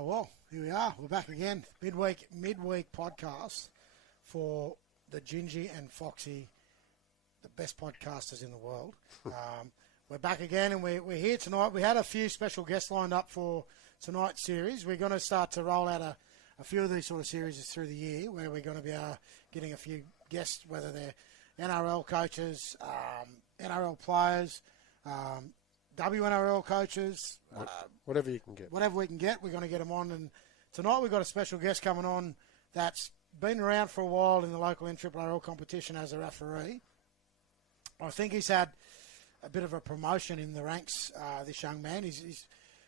Oh, well, here we are. We're back again. Midweek podcast for the Gingy and Foxy, the best podcasters in the world. We're back again, and we're here tonight. We had a few special guests lined up for tonight's series. We're going to start to roll out a few of these sort of series through the year, where we're going to be getting a few guests, whether they're NRL coaches, NRL players, WNRL coaches. Whatever you can get. Whatever we can get, we're going to get them on. And tonight we've got a special guest coming on that's been around for a while in the local NRRRL competition as a referee. I think he's had a bit of a promotion in the ranks, this young man. He's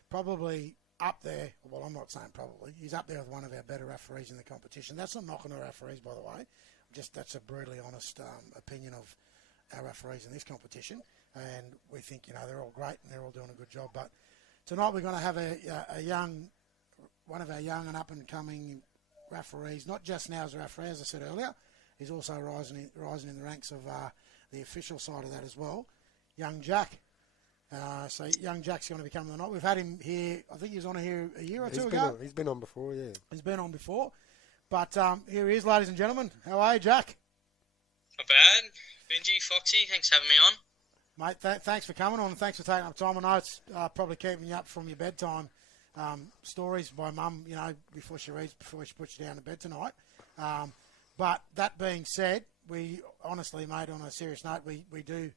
probably up there. Well, I'm not saying probably. He's up there with one of our better referees in the competition. That's not knocking our referees, by the way. Just that's a brutally honest opinion of our referees in this competition. And we think, they're all great and they're all doing a good job. But tonight we're going to have one of our young and up-and-coming referees, not just now as a referee, as I said earlier. He's also rising in the ranks of the official side of that as well. Young Jack. So young Jack's going to be coming tonight. We've had him here, I think he was on here a year or two ago. He's been on before, yeah. He's been on before. But here he is, ladies and gentlemen. How are you, Jack? Not bad. Benji, Foxy, thanks for having me on. Mate, thanks for coming on and thanks for taking up time. I know it's probably keeping you up from your bedtime stories by Mum, before she puts you down to bed tonight. But that being said, we honestly, mate, on a serious note, we do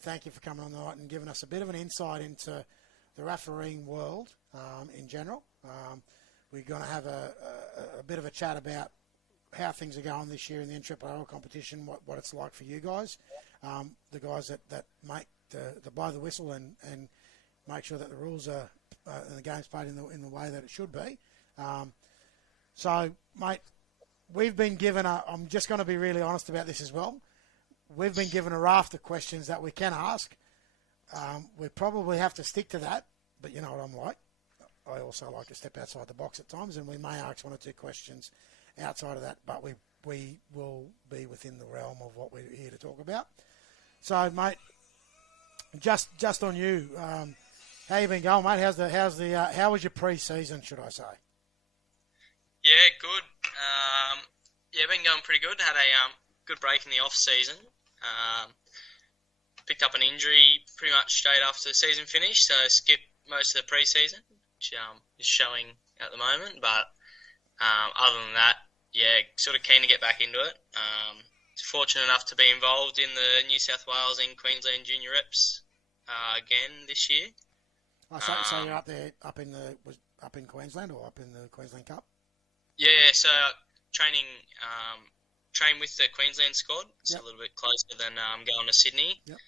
thank you for coming on tonight and giving us a bit of an insight into the refereeing world in general. We're going to have a bit of a chat about how things are going this year in the NRRRL competition, what it's like for you guys, the guys that make the blow the whistle and make sure that the rules are and the game's played in the way that it should be. So, mate, we've been given I'm just going to be really honest about this as well. We've been given a raft of questions that we can ask. We probably have to stick to that, but you know what I'm like. I also like to step outside the box at times, and we may ask one or two questions outside of that, but we will be within the realm of what we're here to talk about. So, mate, just on you, how you been going, mate? How was your pre-season, should I say? Yeah, good. Been going pretty good. Had a good break in the off season. Picked up an injury pretty much straight after the season finished, so skipped most of the pre-season, which is showing at the moment. But other than that, sort of keen to get back into it. Fortunate enough to be involved in the New South Wales and Queensland junior reps again this year. So you're up there, up in Queensland or up in the Queensland Cup? Yeah, so train with the Queensland squad. It's a little bit closer than going to Sydney. Yep.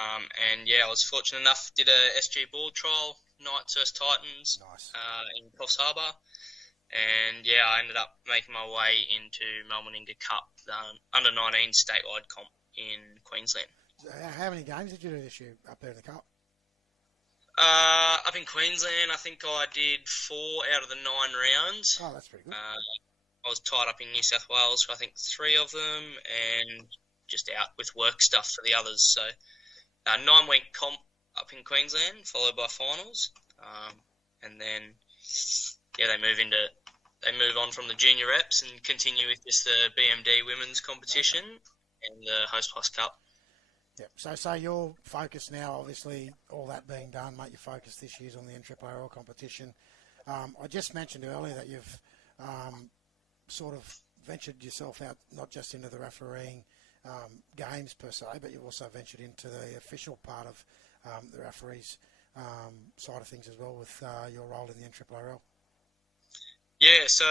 I was fortunate enough, did a SG ball trial, Knights vs Titans. Nice. In Coffs Harbour. And I ended up making my way into Melbourne Inter Cup, under-19 statewide comp in Queensland. So how many games did you do this year up there in the Cup? Up in Queensland, I think I did 4 out of the 9 rounds. Oh, that's pretty good. I was tied up in New South Wales for I think 3 of them, and just out with work stuff for the others. So 9-week comp up in Queensland, followed by finals, and then they move on from the junior reps and continue with just the BMD women's competition and the Host Plus Cup. Yep. So your focus now, obviously, all that being done, mate, your focus this year's on the NRRRL competition. I just mentioned earlier that you've sort of ventured yourself out, not just into the refereeing games per se, but you've also ventured into the official part of the referees side of things as well with your role in the NRRRL. Yeah, so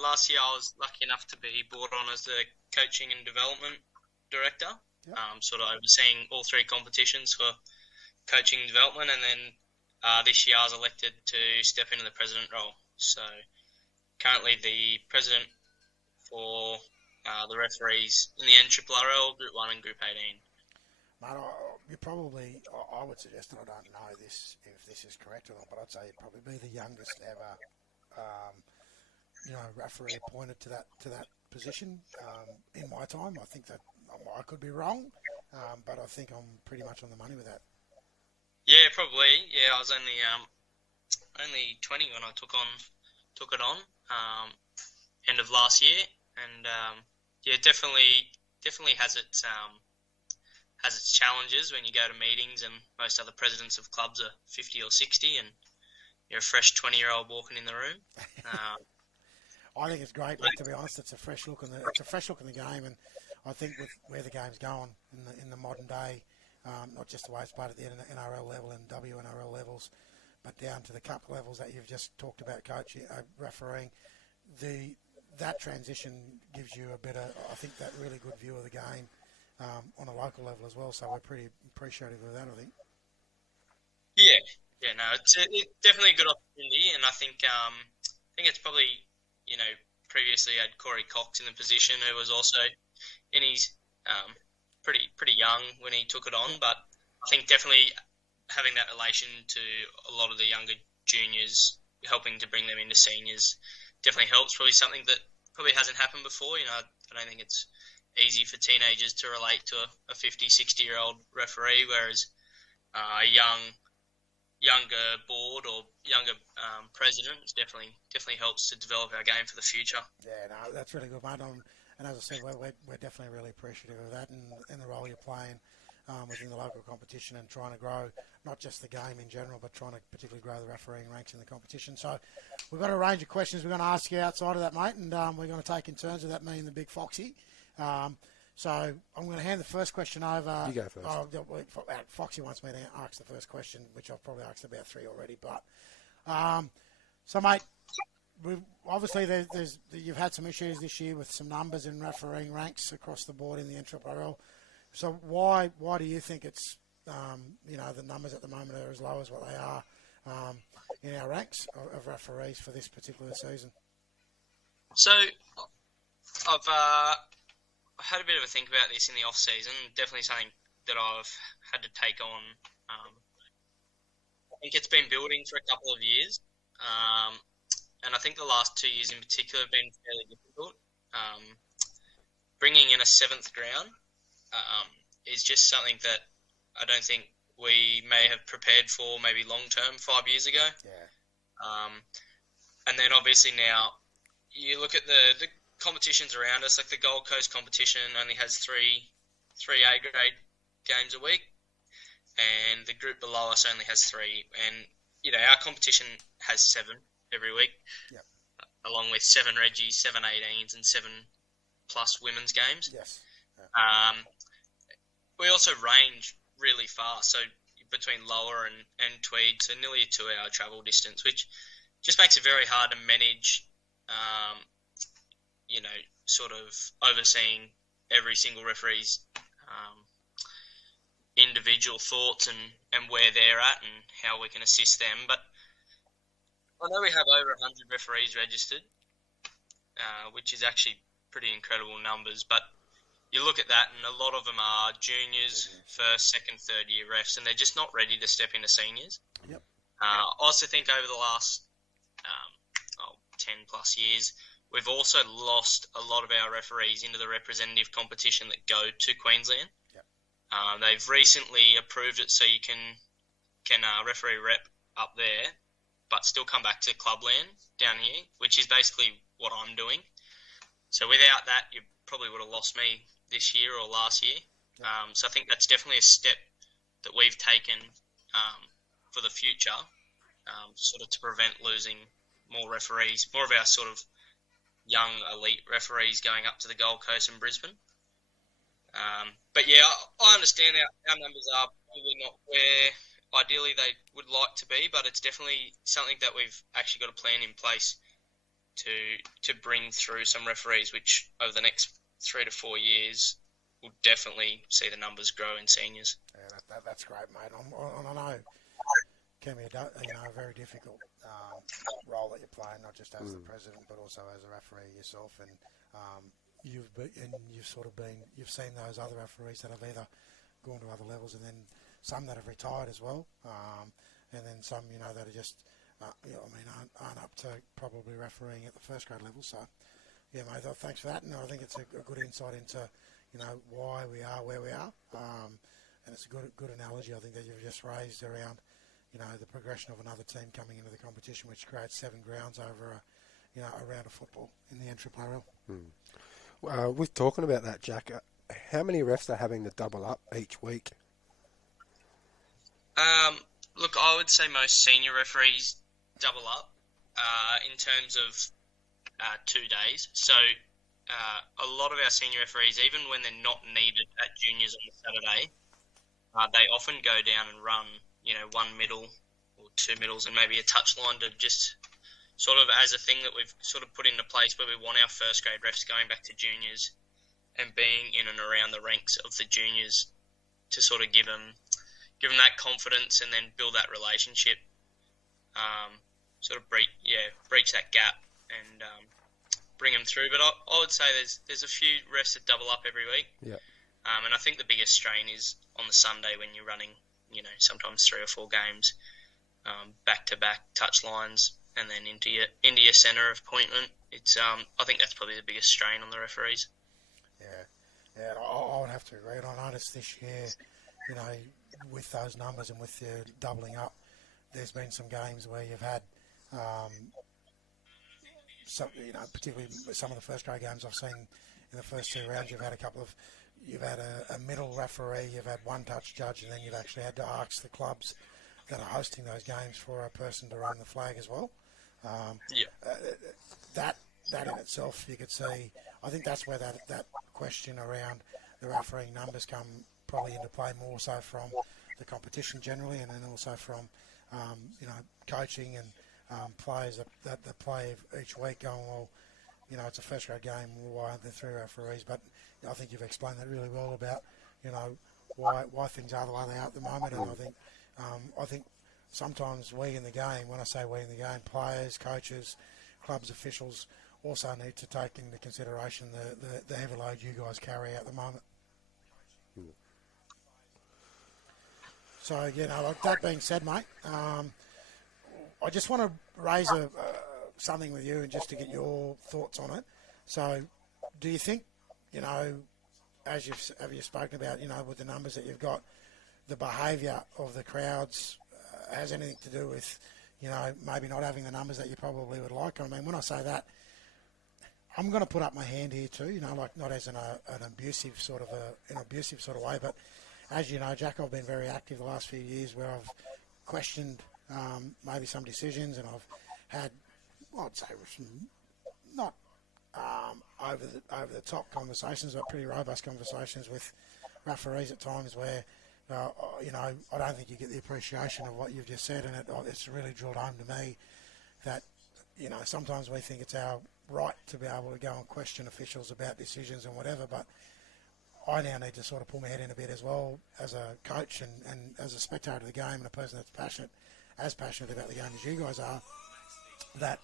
last year I was lucky enough to be brought on as the coaching and development director, sort of overseeing all 3 competitions for coaching and development, and then this year I was elected to step into the president role. So currently the president for the referees in the NRRRL Group 1 and Group 18. Mate, I would suggest, and I don't know if this is correct or not, but I'd say you'd probably be the youngest ever referee appointed to that position in my time. I think that I could be wrong, but I think I'm pretty much on the money with that. Yeah, probably. Yeah, I was only only 20 when I took it on end of last year, and definitely has its challenges when you go to meetings and most other presidents of clubs are 50 or 60, and you're a fresh 20-year-old walking in the room. I think it's great. Like, to be honest, it's a fresh look in the game, and I think with where the game's going in the modern day, not just the way it's played at the NRL level and WNRL levels, but down to the cup levels that you've just talked about, coaching, refereeing, that transition gives you a better, I think, that really good view of the game on a local level as well. So we're pretty appreciative of that, I think. Yeah, no, it's definitely a good opportunity, and I think it's probably, previously had Corey Cox in the position, who was also in his pretty young when he took it on, but I think definitely having that relation to a lot of the younger juniors, helping to bring them into seniors, definitely helps. Probably something that probably hasn't happened before. I don't think it's easy for teenagers to relate to a 50, 60-year-old referee, whereas a younger board or younger president definitely helps to develop our game for the future. Yeah, no, that's really good, mate. And as I said, we're definitely really appreciative of that and the role you're playing within the local competition and trying to grow not just the game in general, but trying to particularly grow the refereeing ranks in the competition. So we've got a range of questions we're going to ask you outside of that, mate, and we're going to take in turns with that, me and the big Foxy. So I'm going to hand the first question over. You go first. Foxy wants me to ask the first question, which I've probably asked about 3 already. But so, mate, obviously you've had some issues this year with some numbers in refereeing ranks across the board in the NRRRL. So why do you think it's the numbers at the moment are as low as what they are in our ranks of referees for this particular season? So I've had a bit of a think about this in the off season. Definitely something that I've had to take on. I think it's been building for a couple of years, and I think the last 2 years in particular have been fairly difficult. Bringing in a 7th ground is just something that I don't think we may have prepared for maybe long term 5 years ago. Yeah. And then obviously now you look at the competitions around us, like the Gold Coast competition only has three A grade games a week, and the group below us only has 3. And our competition has 7 every week, yep, along with 7 Reggies, 7 18s, and 7 plus women's games. Yes. Yeah. We also range really far, so between Lower and Tweed, so nearly a 2-hour travel distance, which just makes it very hard to manage. Sort of overseeing every single referee's individual thoughts and where they're at and how we can assist them. But I know we have over 100 referees registered, which is actually pretty incredible numbers. But you look at that, and a lot of them are juniors, first, second, third year refs, and they're just not ready to step into seniors. Yep. I also think over the last 10 plus years, we've also lost a lot of our referees into the representative competition that go to Queensland. Yep. They've recently approved it so you can referee rep up there, but still come back to clubland down here, which is basically what I'm doing. So without that, you probably would have lost me this year or last year. Yep. So I think that's definitely a step that we've taken for the future, sort of to prevent losing more referees, more of our sort of young elite referees going up to the Gold Coast and Brisbane. But yeah, I understand our numbers are probably not where ideally they would like to be, but it's definitely something that we've actually got a plan in place to bring through some referees, which over the next 3 to 4 years will definitely see the numbers grow in seniors. Yeah, that's great, mate. I know it can be a very difficult role that you're playing, not just as the president, but also as a referee yourself. And you've seen those other referees that have either gone to other levels, and then some that have retired as well, and then some that are just aren't up to probably refereeing at the first grade level. So yeah, mate, thanks for that, and I think it's a good insight into why we are where we are, and it's a good analogy I think that you've just raised around the progression of another team coming into the competition, which creates 7 grounds over a round of football in the NRRRL. With talking about that, Jack, how many refs are having to double up each week? Look, I would say most senior referees double up in terms of 2 days. So a lot of our senior referees, even when they're not needed at juniors on the Saturday, they often go down and run, 1 middle or 2 middles and maybe a touchline to just sort of as a thing that we've sort of put into place where we want our first grade refs going back to juniors and being in and around the ranks of the juniors to sort of give them that confidence and then build that relationship, sort of breach that gap and bring them through. But I would say there's a few refs that double up every week. Yeah. And I think the biggest strain is on the Sunday when you're running, sometimes 3 or 4 games, back-to-back touch lines, and then into your centre of appointment. It's I think that's probably the biggest strain on the referees. Yeah, I would have to agree. And I noticed this year, with those numbers and with the doubling up, there's been some games where you've had, particularly some of the first grade games I've seen in the first 2 rounds, you've had a middle referee, you've had one touch judge, and then you've actually had to ask the clubs that are hosting those games for a person to run the flag as well. That in itself, you could see, I think that's where that question around the refereeing numbers come probably into play more so from the competition generally, and then also from coaching and players that play each week going, well, it's a first grade game, why aren't there 3 referees? But I think you've explained that really well about why things are the way they are at the moment. And I think sometimes we in the game, when I say we in the game, players, coaches, clubs, officials also need to take into consideration the heavy load you guys carry at the moment. So, like that being said, mate, I just want to raise something with you and just to get your thoughts on it. So, do you think, as you've spoken about, with the numbers that you've got, the behaviour of the crowds has anything to do with, maybe not having the numbers that you probably would like? I mean, when I say that, I'm going to put up my hand here too, like not as an abusive sort of way, but as you know, Jack, I've been very active the last few years where I've questioned maybe some decisions, and I've had, I'd say, some not over the top conversations, but pretty robust conversations with referees at times where, I don't think you get the appreciation of what you've just said, and it's really drilled home to me that, sometimes we think it's our right to be able to go and question officials about decisions and whatever, but I now need to sort of pull my head in a bit as well as a coach and as a spectator of the game and a person that's as passionate about the game as you guys are, that,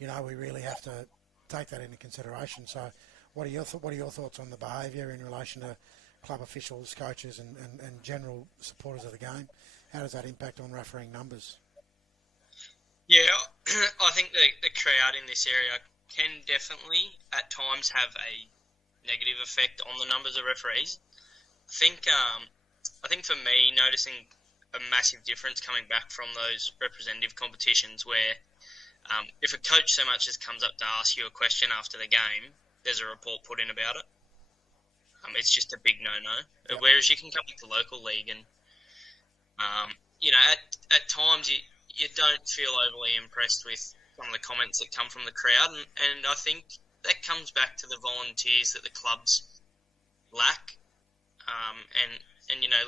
we really have to take that into consideration. So what are your thoughts on the behaviour in relation to club officials, coaches and general supporters of the game? How does that impact on refereeing numbers? Yeah, I think the crowd in this area can definitely at times have a negative effect on the numbers of referees. I think for me, noticing a massive difference coming back from those representative competitions where if a coach so much as comes up to ask you a question after the game, there's a report put in about it. It's just a big no-no. Yep. Whereas you can come to the local league and, at times you don't feel overly impressed with some of the comments that come from the crowd. And I think that comes back to the volunteers that the clubs lack.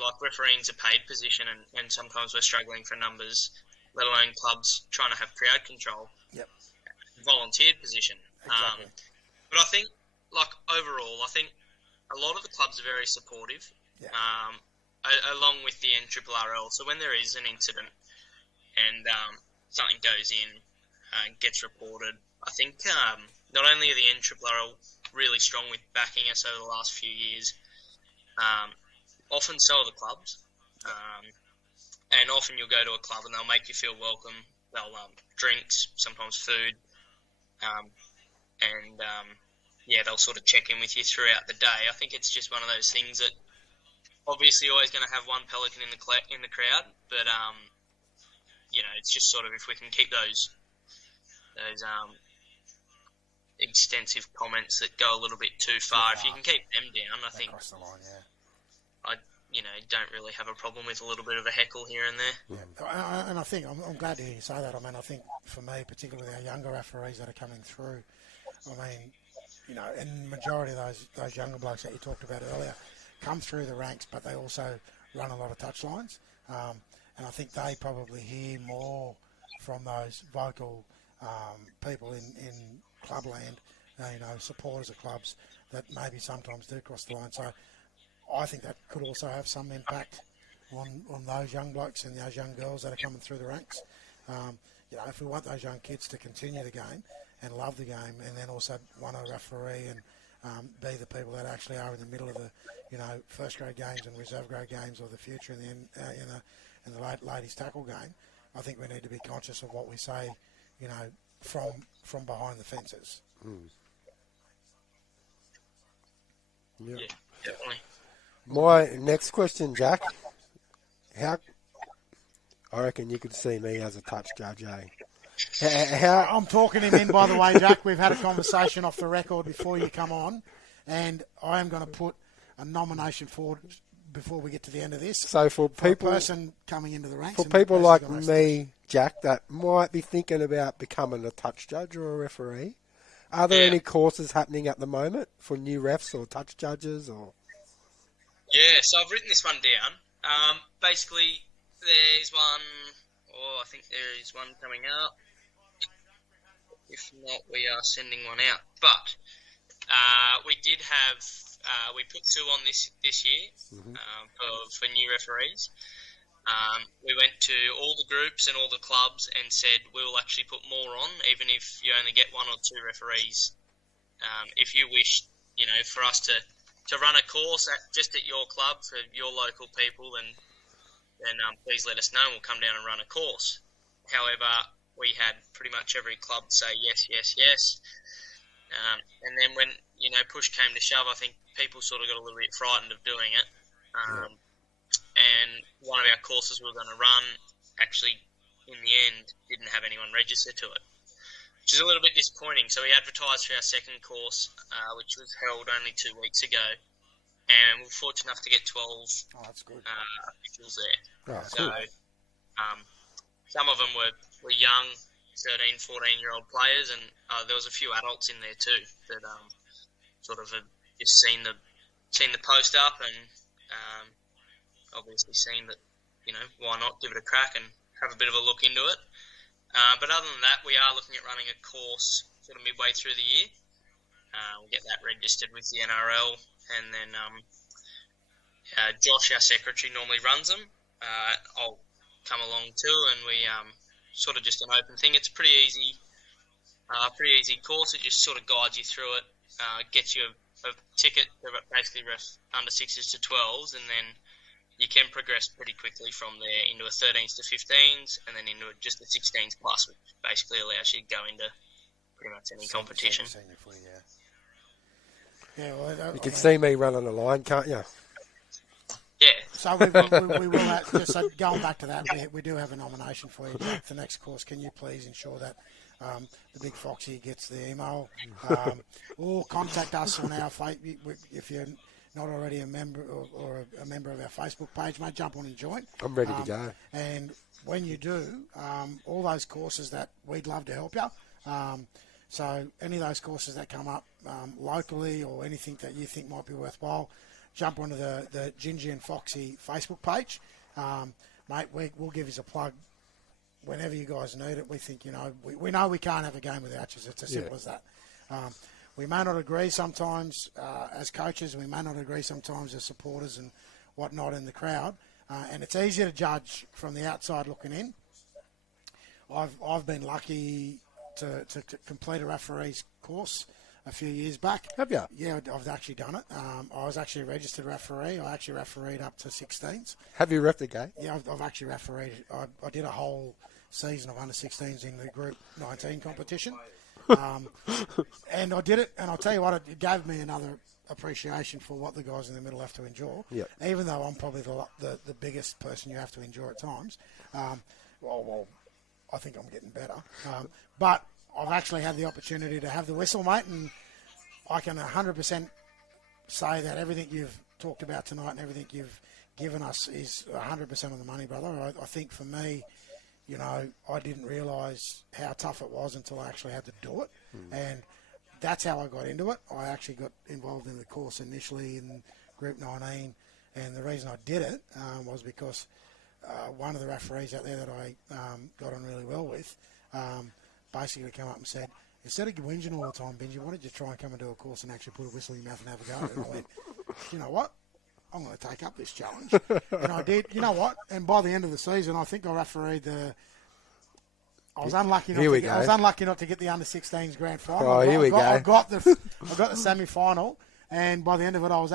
Like refereeing's a paid position and sometimes we're struggling for numbers, let alone clubs trying to have crowd control. Yep. Volunteered position. Exactly. But I think, overall, a lot of the clubs are very supportive, along with the NRRRL. So when there is an incident and something goes in and gets reported, I think not only are the NRRRL really strong with backing us over the last few years, often so are the clubs. And often you'll go to a club and they'll make you feel welcome. They'll drinks, sometimes food, they'll sort of check in with you throughout the day. I think it's just one of those things that obviously always going to have one pelican in the crowd, but it's just sort of if we can keep those extensive comments that go a little bit too far. If you can keep them down, I think across the line, I don't really have a problem with a little bit of a heckle here and there. Yeah. And I think I'm glad to hear you say that. I mean, I think for me, particularly our younger referees that are coming through, I mean, and the majority of those younger blokes that you talked about earlier come through the ranks, but they also run a lot of touch lines. And I think they probably hear more from those vocal people in clubland, supporters of clubs that maybe sometimes do cross the line. So I think that could also have some impact on those young blokes and those young girls that are coming through the ranks. If we want those young kids to continue the game and love the game, and then also want to referee and be the people that actually are in the middle of the, first grade games and reserve grade games, or the future in the ladies tackle game, I think we need to be conscious of what we say, from behind the fences. Yeah, definitely. My next question, Jack. I reckon you could see me as a touch judge, eh? I'm talking him in, by the way, Jack. We've had a conversation off the record before you come on, and I am going to put a nomination forward before we get to the end of this. So for people, a person coming into the ranks, for people like me, Jack, that might be thinking about becoming a touch judge or a referee, are there any courses happening at the moment for new refs or touch judges or? Yeah, so I've written this one down. Basically, there's one, I think there is one coming up. If not, we are sending one out. But we did have, we put 2 on this year for new referees. We went to all the groups and all the clubs and said we'll actually put more on, even if you only get 1 or 2 referees. If you wish, for us to run a course just at your club for your local people, then please let us know and we'll come down and run a course. However, we had pretty much every club say yes, yes, yes. And then when, push came to shove, I think people sort of got a little bit frightened of doing it. And one of our courses we were going to run actually, in the end, didn't have anyone register to it, which is a little bit disappointing. So we advertised for our second course, which was held only 2 weeks ago, and we were fortunate enough to get 12 officials there. Oh, so cool. some of them were young, 13, 14-year-old players, and there was a few adults in there too that sort of had just seen the post up and obviously seen that, why not give it a crack and have a bit of a look into it. But other than that, we are looking at running a course sort of midway through the year. We'll get that registered with the NRRRL, and then Josh, our secretary, normally runs them. I'll come along too, and we sort of just an open thing. It's a pretty easy course. It just sort of guides you through it, gets you a ticket for basically ref under 6s to 12s, and then you can progress pretty quickly from there into a 13s to 15s, and then into just the 16s plus, which basically allows you to go into pretty much any competition. You can see me running a line, can't you? Yeah. So we will have, just so going back to that, we do have a nomination for you for the next course. Can you please ensure that the Big Foxy gets the email, or contact us on our if you're not already a member or a member of our Facebook page, mate, jump on and join. I'm ready to go. And when you do, all those courses that we'd love to help you. So any of those courses that come up locally or anything that you think might be worthwhile, jump onto the Gingy and Foxy Facebook page. Mate, we'll give you a plug whenever you guys need it. We think, we know we can't have a game without you. It's as simple as that. We may not agree sometimes as coaches. We may not agree sometimes as supporters and whatnot in the crowd. And it's easier to judge from the outside looking in. I've been lucky to complete a referee's course a few years back. Have you? Yeah, I've actually done it. I was actually a registered referee. I actually refereed up to 16s. Have you reffed a game? Yeah, I've actually refereed. I did a whole season of under 16s in the Group 19 competition. And I did it, and I'll tell you what, it gave me another appreciation for what the guys in the middle have to endure. Even though I'm probably the biggest person you have to endure at times. I think I'm getting better. But I've actually had the opportunity to have the whistle, mate, and I can 100% say that everything you've talked about tonight and everything you've given us is 100% of the money, brother. I think for me, you know, I didn't realise how tough it was until I actually had to do it. And that's how I got into it. I actually got involved in the course initially in Group 19, and the reason I did it was because one of the referees out there that I got on really well with basically came up and said, instead of whinging all the time, Benji, why don't you try and come and do a course and actually put a whistle in your mouth and have a go? And I went, you know what? I'm going to take up this challenge. And I did. You know what? And by the end of the season, I think I refereed the... I was unlucky not to get the under-16s grand final. Oh, here we go. I got the semi-final, and by the end of it, I was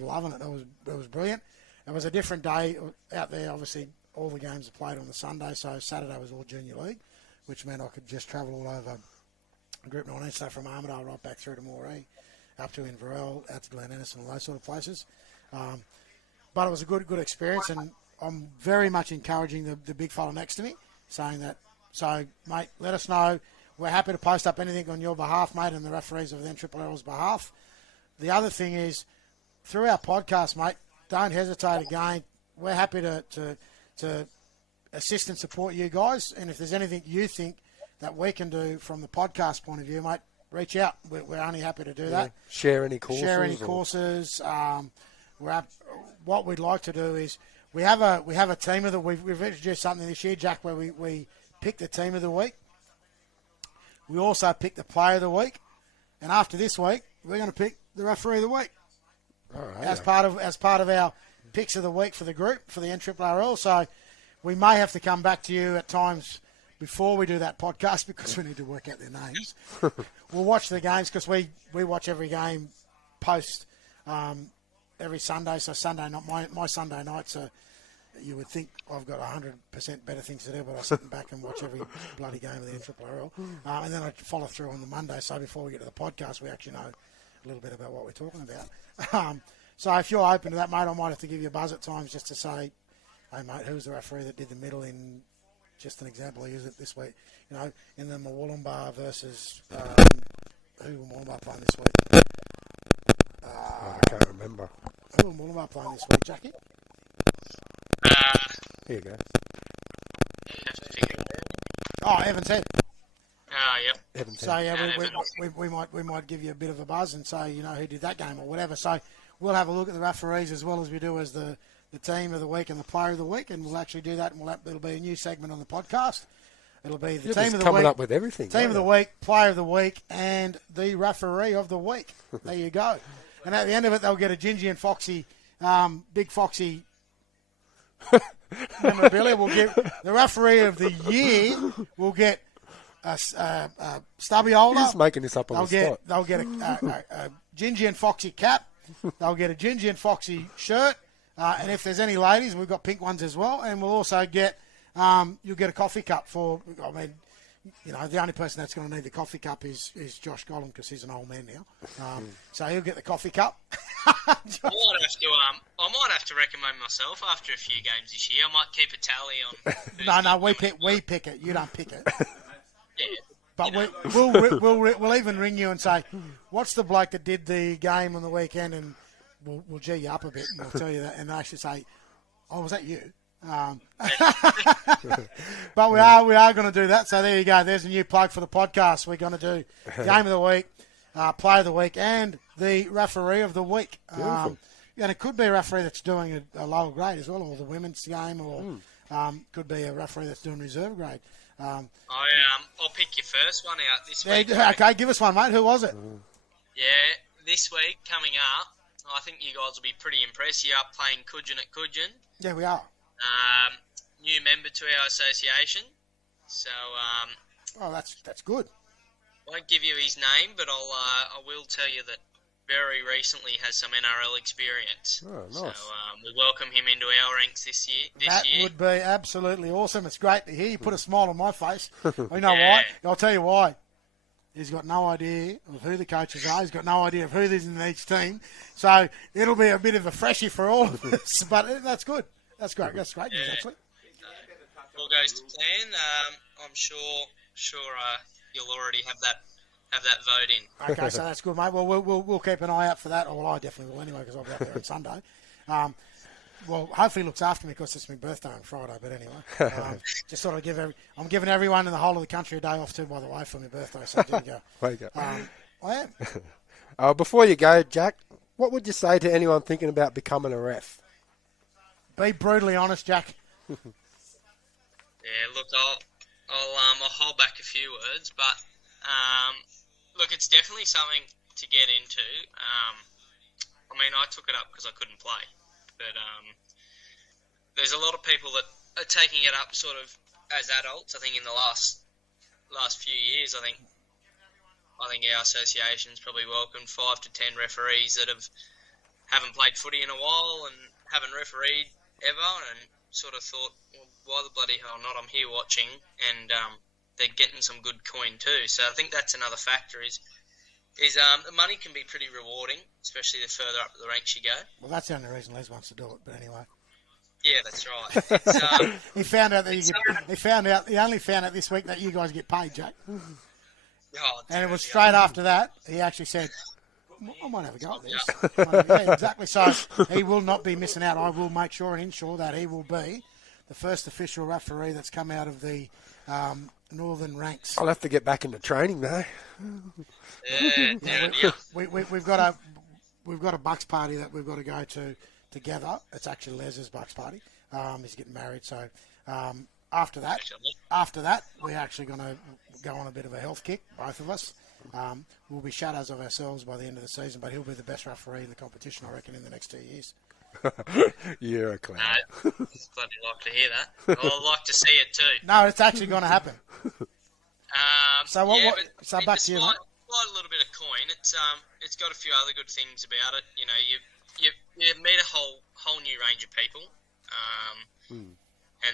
loving it. It was brilliant. It was a different day out there. Obviously, all the games are played on the Sunday, so Saturday was all junior league, which meant I could just travel all over Group 19, so from Armidale right back through to Moree, up to Inverell, out to Glen Innes and all those sort of places. But it was a good experience, and I'm very much encouraging the big fella next to me, saying that, so, mate, let us know. We're happy to post up anything on your behalf, mate, and the referees of the NRRRL's behalf. The other thing is, through our podcast, mate, don't hesitate again. We're happy to assist and support you guys, and if there's anything you think that we can do from the podcast point of view, mate, reach out. We're only happy to do that. Share any courses. What we'd like to do is we have a team of the we've introduced something this year, Jack, where we pick the team of the week. We also pick the player of the week, and after this week, we're going to pick the referee of the week. All right. As part of our picks of the week for the group for the NRRRL. So we may have to come back to you at times before we do that podcast because we need to work out their names. We'll watch the games because we watch every game post every Sunday. So Sunday night, my Sunday nights are, you would think I've got 100% better things to do, but I sit back and watch every bloody game of the NRRRL. And then I follow through on the Monday. So before we get to the podcast, we actually know a little bit about what we're talking about. So if you're open to that, mate, I might have to give you a buzz at times just to say, hey, mate, who's the referee that did the middle in, just an example, I use it this week, you know, in the Murwillumbah versus, who were Murwillumbah playing this week? I can't remember. Who were Murwillumbah playing this week, Jackie? Here you go. Oh, Evans Head. Yep. Evans So yeah, we might give you a bit of a buzz and say, you know, who did that game or whatever. So we'll have a look at the referees as well as we do as the team of the week and the player of the week, and we'll actually do that. And it'll be a new segment on the podcast. It'll be the team of the week, coming up with everything. Team of the week, player of the week, and the referee of the week. There you go. And at the end of it, they'll get a Gingy and Foxy, Big Foxy memorabilia. We'll get the referee of the year. We'll get a stubby holder. He's making this up on the spot. They'll get a Gingy and Foxy cap. They'll get a Gingy and Foxy shirt. And if there's any ladies, we've got pink ones as well. And we'll also get, you'll get a coffee cup for, I mean, you know, the only person that's going to need the coffee cup is Josh Gollum because he's an old man now. So he'll get the coffee cup. I might have to recommend myself after a few games this year. I might keep a tally on. No, we pick it. You don't pick it. Yeah. But we'll even ring you and say, what's the bloke that did the game on the weekend? And we'll G you up a bit and we'll tell you that. And they should say, oh, was that you? But we are going to do that. So there you go. There's a new plug for the podcast. We're going to do game of the week, player of the week, and the referee of the week. And it could be a referee that's doing a lower grade as well, or the women's game, or could be a referee that's doing reserve grade. I'll pick your first one out this week. Okay, give us one, mate. Who was it? Yeah, this week coming up, I think you guys will be pretty impressed. You're up playing Coogin at Coogin. Yeah, we are. New member to our association. So, that's good. I won't give you his name, but I will tell you that very recently has some NRL experience. Oh, nice. So we welcome him into our ranks this year. That would be absolutely awesome. It's great to hear. You put a smile on my face. You know why? I'll tell you why. He's got no idea of who the coaches are. He's got no idea of who is in each team. So it'll be a bit of a freshie for all of us. But that's good. That's great. That's great news, actually. all goes to plan, I'm sure you'll already have that vote in. Okay, so that's good, mate. Well, we'll keep an eye out for that. Well, I definitely will anyway because I'll be up there on Sunday. Well, hopefully he looks after me because it's my birthday on Friday. But anyway, just sort of I'm giving everyone in the whole of the country a day off too, by the way, for my birthday. So there you go. There you go. I am. Before you go, Jack, what would you say to anyone thinking about becoming a ref? Be brutally honest, Jack. Yeah, look, I'll hold back a few words, but look, it's definitely something to get into. I mean, I took it up because I couldn't play. But there's a lot of people that are taking it up sort of as adults. I think in the last few years, I think our association's probably welcomed 5 to 10 referees that haven't played footy in a while and haven't refereed ever, and sort of thought, well, why the bloody hell not? I'm here watching, and they're getting some good coin too. So I think that's another factor is the money can be pretty rewarding, especially the further up the ranks you go. Well, that's the only reason Les wants to do it. But anyway. Yeah, that's right. He found out that he only found out this week that you guys get paid, Jack. And it was straight after that he actually said, I might have a go at this. Yeah, exactly. So he will not be missing out. I will make sure and ensure that he will be the first official referee that's come out of the northern ranks. I'll have to get back into training though. Yeah. We've got a Bucks party that we've got to go to together. It's actually Les's Bucks party. He's getting married, so after that, we're actually going to go on a bit of a health kick, both of us. We'll be shadows of ourselves by the end of the season, but he'll be the best referee in the competition, I reckon, in the next 2 years. You're a clown. No, bloody like to hear that. Well, I'd like to see it too. No, it's actually going to happen. So back to you, mate. Quite a little bit of coin. It's got a few other good things about it. You know, you meet a whole new range of people, and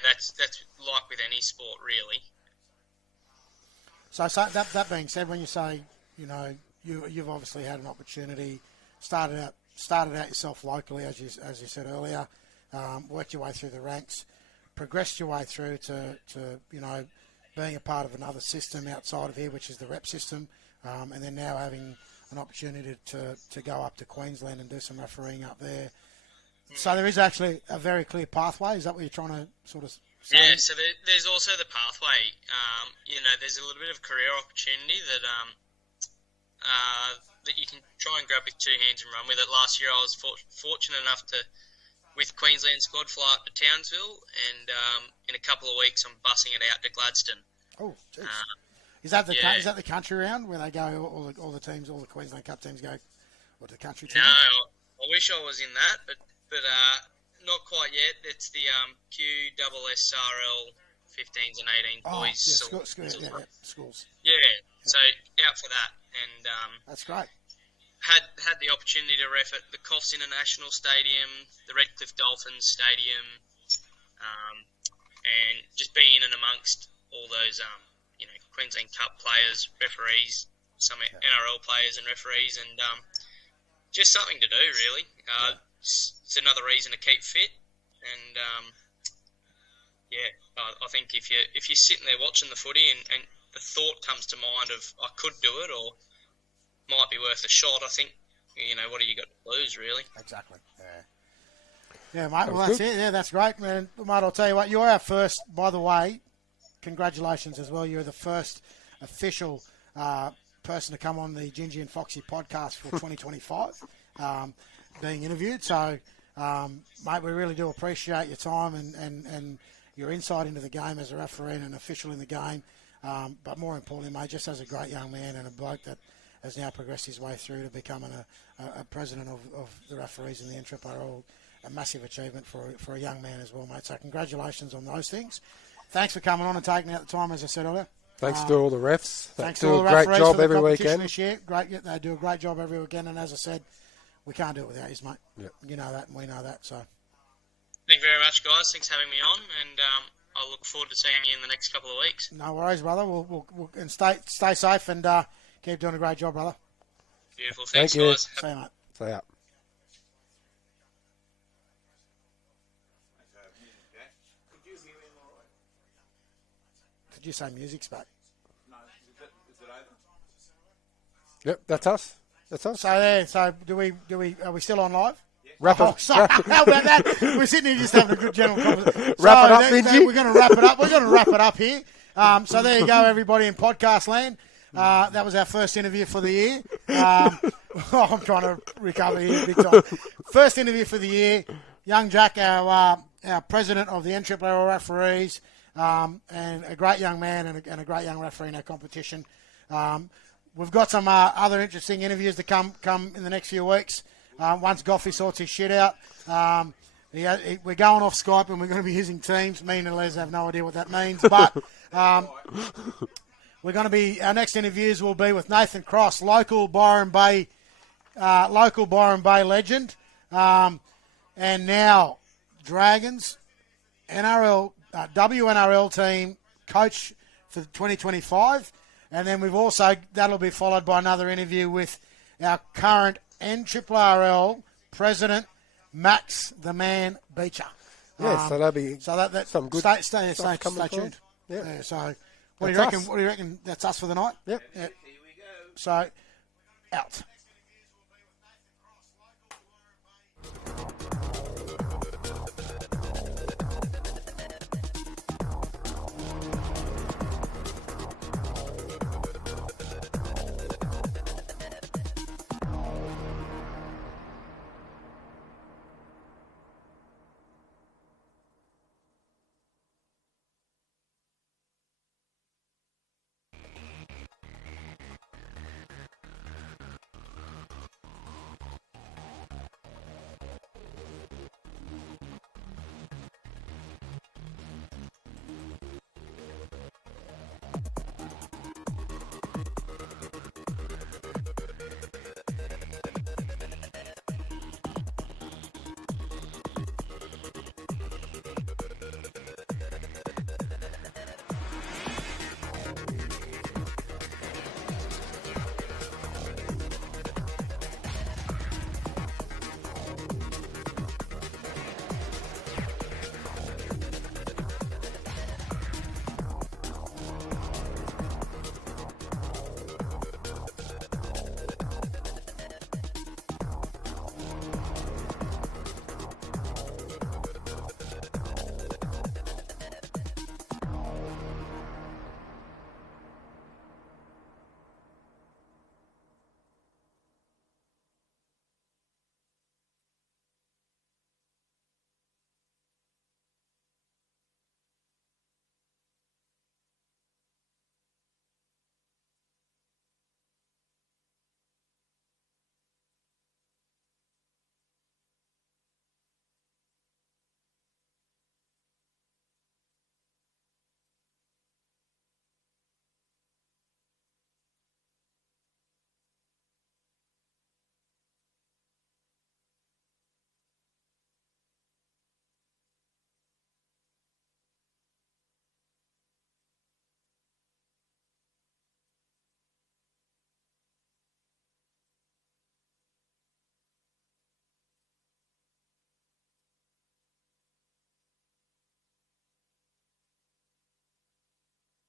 that's like with any sport, really. So that being said, when you say, you know, you've obviously had an opportunity, started out yourself locally, as you said earlier, worked your way through the ranks, progressed your way through to you know, being a part of another system outside of here, which is the rep system, and then now having an opportunity to go up to Queensland and do some refereeing up there. So there is actually a very clear pathway. Is that what you're trying to sort of say? Yeah, so there's also the pathway. You know, there's a little bit of career opportunity that that you can try and grab with two hands and run with it. Last year I was fortunate enough to, with Queensland squad, fly up to Townsville, and in a couple of weeks I'm bussing it out to Gladstone. Oh, jeez. Is that the country round where they go, all the teams, all the Queensland Cup teams go, or the country team? No, I wish I was in that, but not quite yet. It's the QSSRL 15s and 18s boys. Yeah, schools. Yeah, so out for that, and that's great. Had the opportunity to ref at the Coffs International Stadium, the Redcliffe Dolphins Stadium, and just being in and amongst all those you know, Queensland Cup players, referees, some NRL players and referees, and just something to do, really. It's another reason to keep fit, and I think if you're sitting there watching the footy and the thought comes to mind of I could do it or might be worth a shot, I think, you know, what have you got to lose, really? Exactly. Yeah, mate. Well, that's it. Yeah, that's great, man. Mate, I'll tell you what. You're our first, by the way. Congratulations as well. You're the first official person to come on the Gingy and Foxy podcast for 2025, being interviewed. So, mate, we really do appreciate your time and your insight into the game as a referee and an official in the game. But more importantly, mate, just as a great young man and a bloke that has now progressed his way through to becoming a president of the referees in the NRRRL, a massive achievement for a young man as well, mate. So congratulations on those things. Thanks for coming on and taking out the time, as I said earlier. Thanks to all the refs. Thanks do to all the a great referees job for the every competition weekend. This year. Great, they do a great job every weekend, and as I said, we can't do it without you, mate. Yep. You know that, and we know that. So, thank you very much, guys. Thanks for having me on, and I look forward to seeing you in the next couple of weeks. No worries, brother. We'll and stay safe and keep doing a great job, brother. Beautiful. Thanks, Thank you. guys. See you, mate. So, yeah. Did you say music's back? Yep, that's us. That's us. So there. So are we still on live? Wrap it. Oh, sorry. How about that? We're sitting here just having a good general conversation. Wrap it up, Benji. We're going to wrap it up. We're going to wrap it up here. So there you go, everybody in podcast land. That was our first interview for the year. I'm trying to recover here big time. First interview for the year. Young Jack, our president of the NRRRL referees, and a great young man and a great young referee in our competition. We've got some other interesting interviews to come in the next few weeks. Once Goffey sorts his shit out. We're going off Skype and we're going to be using Teams. Me and Les have no idea what that means. But we're going to be, our next interviews will be with Nathan Cross, local Byron Bay legend. And now Dragons, WNRL team coach for 2025. And then that'll be followed by another interview with our current NRRRL president, Max the Man Beecher. Yeah, so that'll be some good stay tuned. Yeah. So what do you reckon? What do you reckon? That's us for the night. Yep. Yeah. So out.